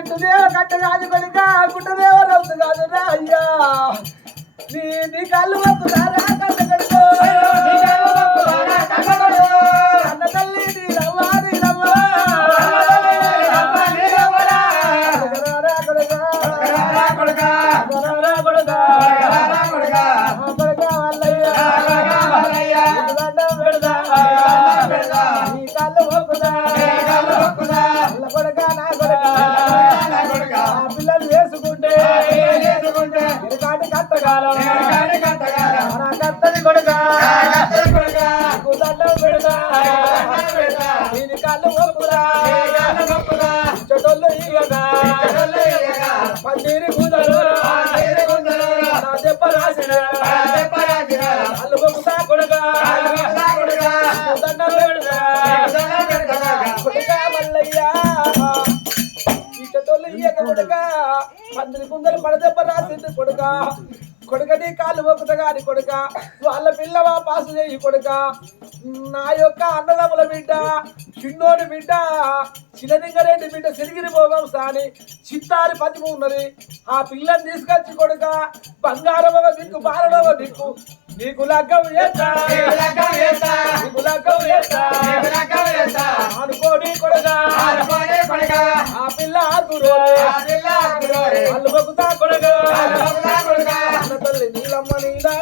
చెట్టుదేవ కట్టరాజు కొడుక గుట్టదేవ రౌతు కాదు అయ్యా నీ కళ్ళు వస్తున్నారా కట్ట కడుకో అన్న తల్లి నీ రవ్వ నీ రవ్వ పిల్లలు వేసుకుంటే కత్తగాలం కత్తని కొడుక దండం పెడతా దీని కళ్ళు ఒప్పురా చెటోళ్ళు ఈగగా పందిరి కూదలు నా దెబ్బ రాసిన కళ్ళు ఒప్పుతా కొడుక దండం పెడతా కొడుక మల్లయ్యా కొడుక పందిరి కుందరు పడదెబ్బ రాసింది కొడుక కొడుకని కాళ్ళు మొక్కుత గాని కొడుక వాళ్ళ పిల్లవా పాసు చేయి కొడుక నా యొక్క అన్నదమ్ముల బిడ్డ చిన్నోడి బిడ్డ చిన్నదింగరేంటి బిడ్డ సిరిగిరి భోగం సాని చిత్తారి పద్ము ఉన్నది ఆ పిల్లని తీసుకొచ్చి కొడుక బంగారం ఒక దిక్కు బారడం ఒక దిక్కు నీకు లగ్గం చేస్తా నీకు లగ్గం చేస్తా అనుకోని కొడుక ఆ పిల్ల వాళ్ళు మొక్కుతా కొడుక తల్లి నీలమ్మ నీలా